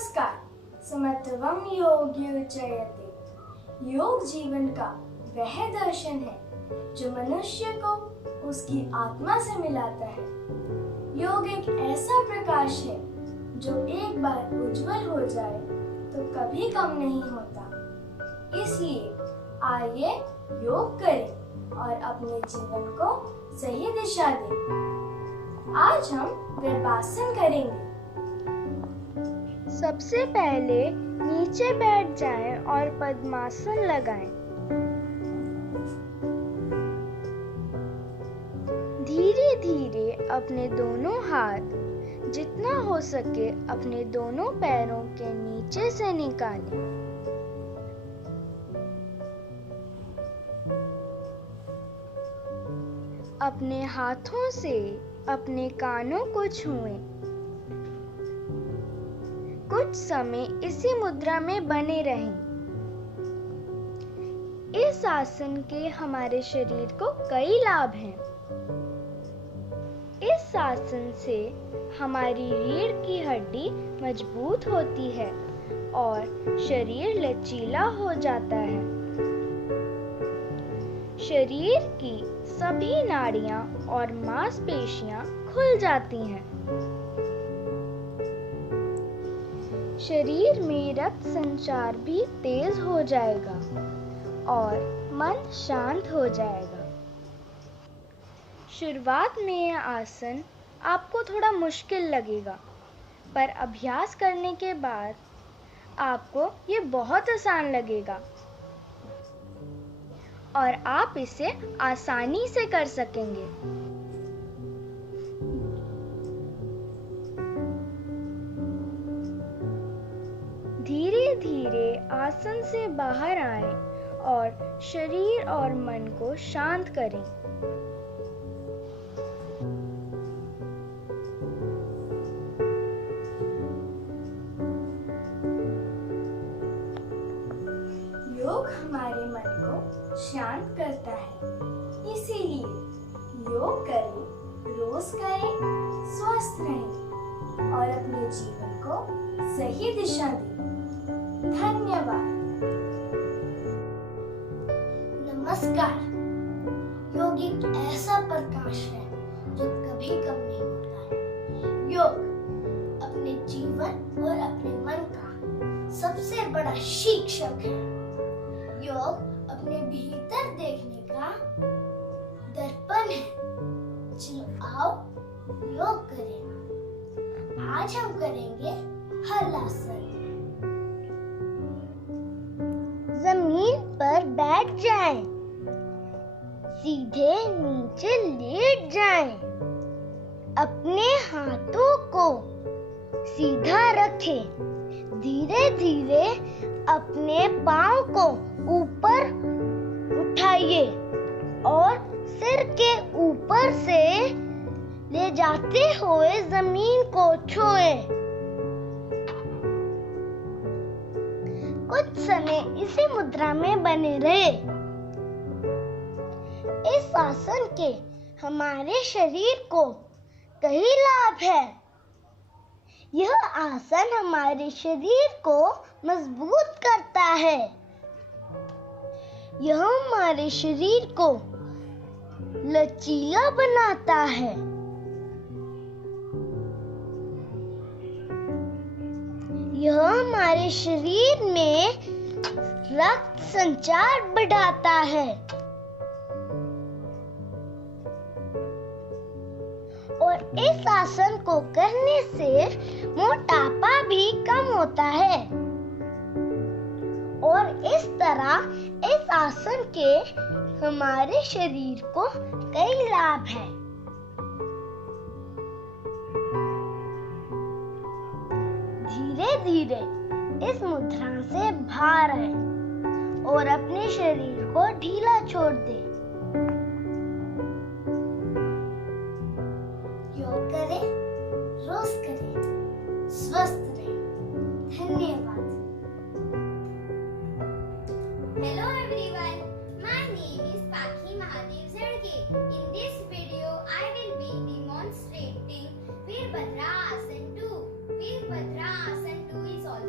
नमस्कार। समत्वम योग उच्यते। योग जीवन का वह दर्शन है जो मनुष्य को उसकी आत्मा से मिलाता है। योग एक ऐसा प्रकाश है जो एक बार उज्जवल हो जाए तो कभी कम नहीं होता। इसलिए आइए योग करें और अपने जीवन को सही दिशा दें। आज हम वीरपासन करेंगे। सबसे पहले नीचे बैठ जाएं और पद्मासन लगाएं। धीरे धीरे अपने दोनों हाथ जितना हो सके अपने दोनों पैरों के नीचे से निकालें। अपने हाथों से अपने कानों को छुएं। कुछ समय इसी मुद्रा में बने रहें। इस आसन के हमारे शरीर को कई लाभ हैं। इस आसन से हमारी रीढ़ की हड्डी मजबूत होती है और शरीर लचीला हो जाता है। शरीर की सभी नाड़ियां और मांसपेशियां खुल जाती हैं। शरीर में रक्त संचार भी तेज हो जाएगा और मन शांत हो जाएगा। शुरुआत में यह आसन आपको थोड़ा मुश्किल लगेगा, पर अभ्यास करने के बाद आपको ये बहुत आसान लगेगा और आप इसे आसानी से कर सकेंगे। धीरे धीरे आसन से बाहर आएं और शरीर और मन को शांत करें। योग हमारे मन को शांत करता है, इसीलिए योग करें, रोज करें, स्वस्थ रहें और अपने जीवन को सही दिशा दें। धन्यवाद। नमस्कार। योग एक ऐसा प्रकाश है जो कभी कम नहीं होता है। योग अपने जीवन और अपने मन का सबसे बड़ा शिक्षक है। योग अपने भीतर देखने का दर्पण है। चलो आओ योग करें। आज हम करेंगे हलासन। जमीन पर बैठ जाएं। सीधे नीचे लेट जाएं। अपने हाथों को सीधा रखें। धीरे धीरे अपने पांव को ऊपर उठाइए और सिर के ऊपर से ले जाते हुए जमीन को छुएं। कुछ समय इसी मुद्रा में बने रहे। इस आसन के हमारे शरीर को कई लाभ है। यह आसन हमारे शरीर को मजबूत करता है। यह हमारे शरीर को लचीला बनाता है। यह हमारे शरीर में रक्त संचार बढ़ाता है और इस आसन को करने से मोटापा भी कम होता है और इस तरह इस आसन के हमारे शरीर को कई लाभ हैं। धीरे धीरे इस मुद्रा से बाहर आए और अपने शरीर को ढीला छोड़ दे। योग करें, रोज करें, स्वस्थ रहें। धन्यवाद। Hello everyone, my name is Pakhi Mahadev Zadge. In this video, I will be demonstrating Veerbhadra Asan 2. Veerbhadra Asan 2 is also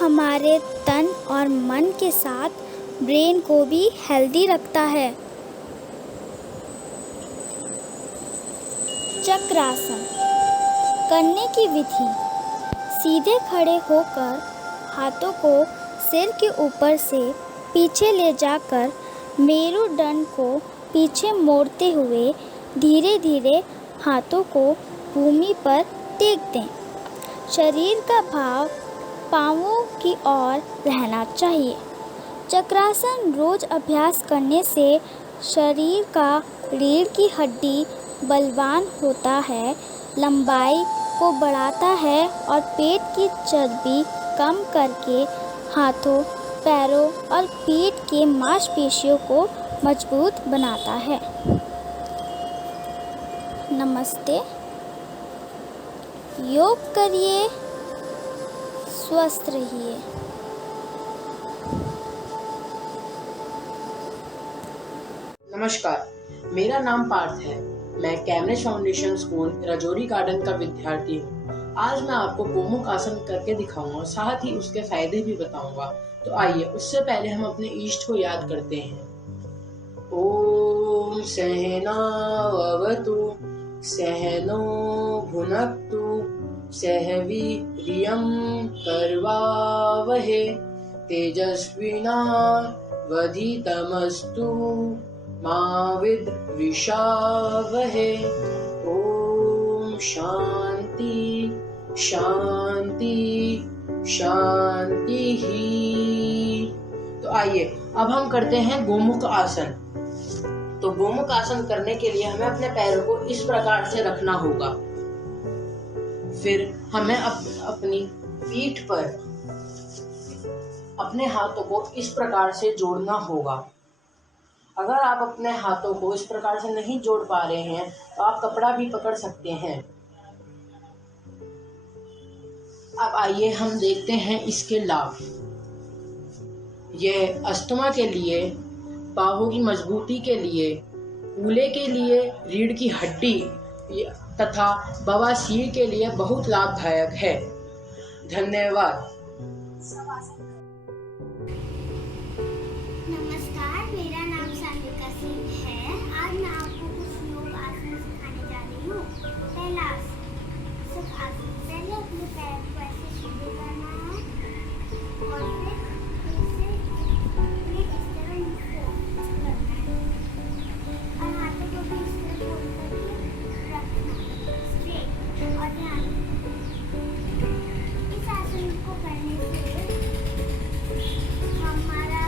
हमारे तन और मन के साथ ब्रेन को भी हेल्दी रखता है। चक्रासन करने की विधि। सीधे खड़े होकर हाथों को सिर के ऊपर से पीछे ले जाकर मेरुदंड को पीछे मोड़ते हुए धीरे धीरे हाथों को भूमि पर टेक दें। शरीर का भाव पांवों की ओर रहना चाहिए। चक्रासन रोज अभ्यास करने से शरीर का रीढ़ की हड्डी बलवान होता है, लंबाई को बढ़ाता है और पेट की चर्बी कम करके हाथों, पैरों और पीठ के मांसपेशियों को मजबूत बनाता है। नमस्ते। योग करिए, स्वस्थ रहिए। नमस्कार, मेरा नाम पार्थ है। मैं Cambridge foundation school Rajouri garden का विद्यार्थी हूँ। आज मैं आपको गोमुख आसन करके दिखाऊंगा और साथ ही उसके फायदे भी बताऊंगा। तो आइए, उससे पहले हम अपने इष्ट को याद करते हैं। ओम सहनावतु सहनो भुनक्तु सह वीर्यं कर्वावहे तेजस्विनावधीतमस्तु मा विद्विषावहे। ओम शांति शांति शांति ही। तो आइए, अब हम करते हैं गोमुख आसन। तो गोमुख आसन करने के लिए हमें अपने पैरों को इस प्रकार से रखना होगा। फिर हमें अपनी पीठ पर अपने हाथों को इस प्रकार से जोड़ना होगा। अगर आप अपने हाथों को इस प्रकार से नहीं जोड़ पा रहे हैं तो आप कपड़ा भी पकड़ सकते हैं। अब आइए हम देखते हैं इसके लाभ। यह अस्थमा के लिए, बाहों की मजबूती के लिए, कूल्हे के लिए, रीढ़ की हड्डी तथा बवासीर के लिए बहुत लाभदायक है। धन्यवाद। नमस्कार, मेरा नाम सानिका सिंह है। आज मैं आपको कुछ योग आसन सिखाने जा रही हूँ। पहला सुखासन। पहले अपने पैर को ऐसे सीधे करना है और फिर इसे इस तरह करना है और हाथों को भी इस तरह फोल्ड करके रखना स्ट्रेट। और ध्यान, इस आसन को करने से हमारा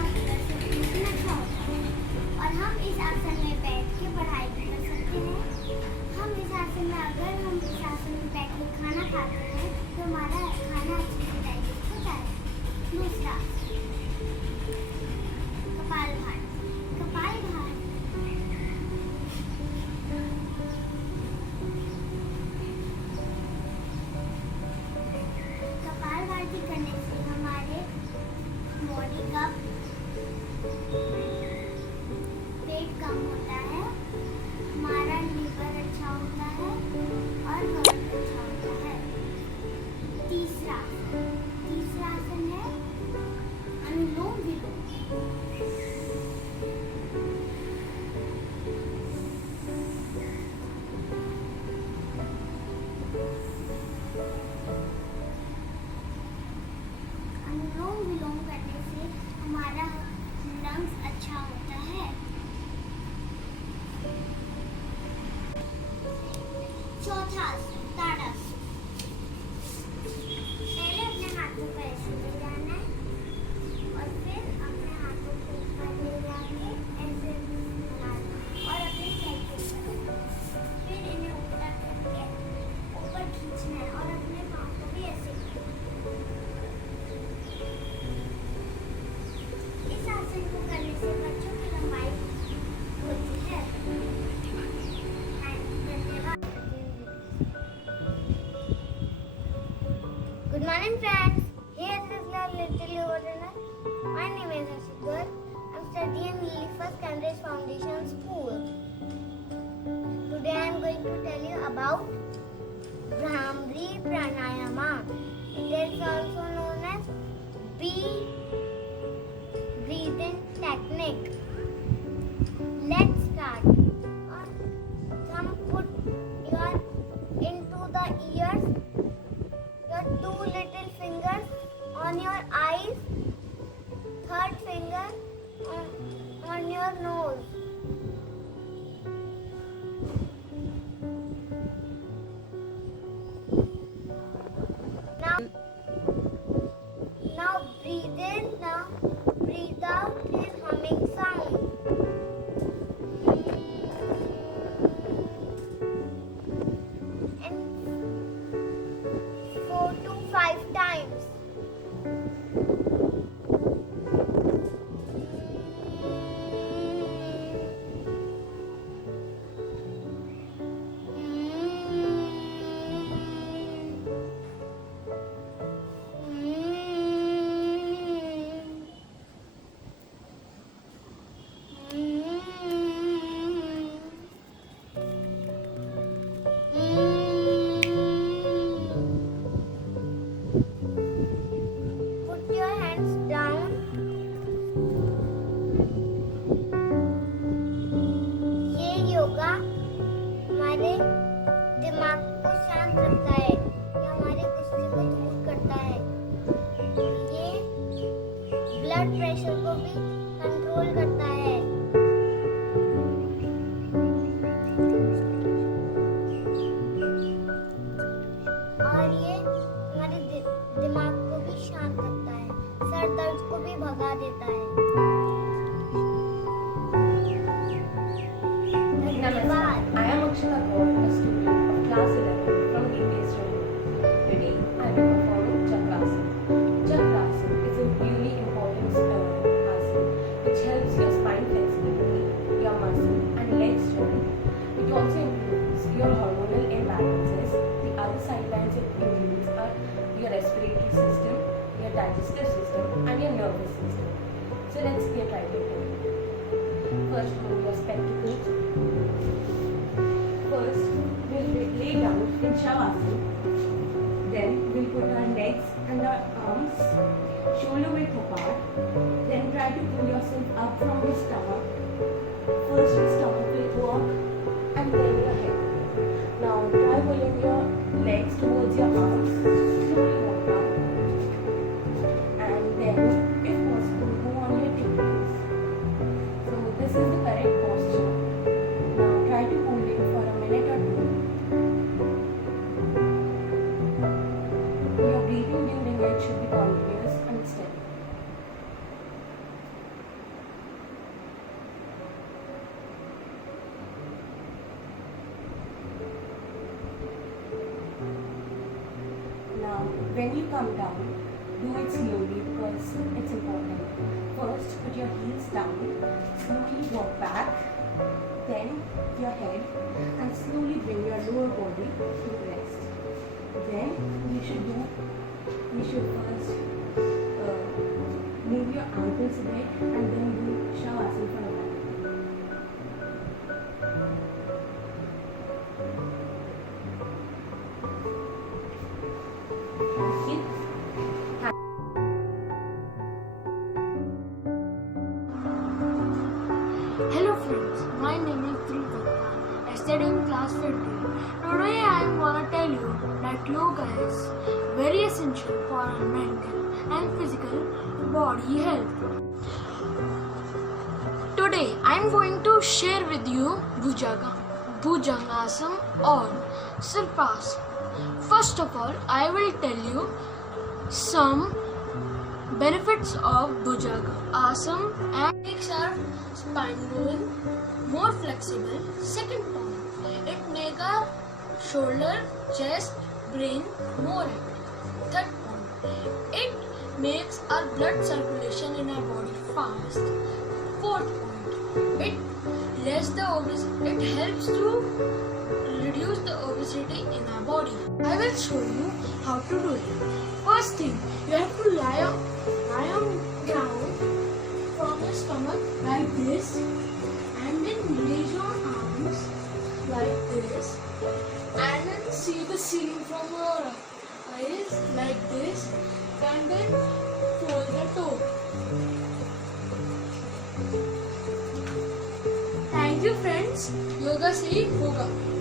सर्कुलेशन अच्छा होता है और हम इस आसन में बैठ के पढ़ाई भी कर सकते हैं। हम इस आसन में अगर हम इस आसन में बैठ के खाना खाते हैं तो हमारा खाना अच्छे से डाइजेस्ट होता है। दूसरा, कपालभाति। कपालभाति कपालभाति करने से हमारे बॉडी का वेट कम होता है, हमारा लीवर अच्छा होता है और हार्ट अच्छा होता है। तीसरा आसन है अनुलोम विलोम। अनुलोम विलोम करने से हमारा लंग्स अच्छा होता है। चौथा आसन ताड़ासन। पहले अपने हाथों को ऐसे ले जाना है और फिर अपने हाथों को ऊपर ले जाके ऐसे बनाना और अपने साइड पे करना। फिर इन्हें उल्टा करके ऊपर खींचना है और अपने पाँव को भी ऐसे करना। इस आसन को करने से बच्चों की लंबाई होती है। धन्यवाद। Good morning, friends. Here is your little Yogadana. My name is Ashikar. I'm studying in First Cambridge Foundation School. Today I am going to tell you about Bhramari Pranayama. It is also known as B. Breathing technique. Let's start. Thumb put your into the ears. Your 2 little fingers on your eyes. Third finger on your nose. Now breathe in. Now breathe out is humming sound. And 4 to 5 times. Put your hands down. ये योगा हमारे दिमाग को शांत रखता है, ये हमारे गुस्से को दूर करता है, ये ब्लड प्रेशर को भी कंट्रोल करता है। और ये हमारे दिमाग को भी शांत रखता है, सर दर्द को भी भगा देता है। धन्यवाद। I am Akshara Gaur, a student of class 11 from DPS Chennai. Today, I will be performing Chakrasana. Chakrasana is a really important asana which helps your spine flexibility, your muscle and leg strength. It also improves your hormonal imbalances. The other sidelines it includes are your respiratory system, your digestive system and your nervous system. So let's get right into it. First, remove your spectacles. First, we'll lay down in Shavasana. Then we'll put our legs and our arms shoulder width apart. Then try to pull yourself up from your stomach. First your stomach will go up and then your head. Now try pulling your legs towards your arms. Slowly walk down. And then, if possible, go on your toes. So this is the correct posture. Now try to hold it for a minute or two. Your breathing during it should be continuous and steady. Now when you come down, do it slowly because it's important. First, put your heels down, slowly walk back, then your head, and slowly bring your lower body to rest. Then you should first move your ankles a bit and then do Shavasana for a while. Hello friends, my name is Deepika. I study in class 15. Today I am gonna tell you that yoga is very essential for our mental and physical body health. Today I am going to share with you Bhujangasana or Sirpas. First of all, I will tell you some benefits of Bhujangasana and makes our spine bone more flexible. Second point, it makes our shoulder, chest, brain more active. Third point, it makes our blood circulation in our body fast. Fourth point, it helps to reduce the obesity in our body. I will show you how to do it. First thing, you have to lie on ground from your stomach like this, and then raise your arms like this, and then see the ceiling from your eyes like this, and then shoulder too. Thank you friends. Yoga से ही होगा.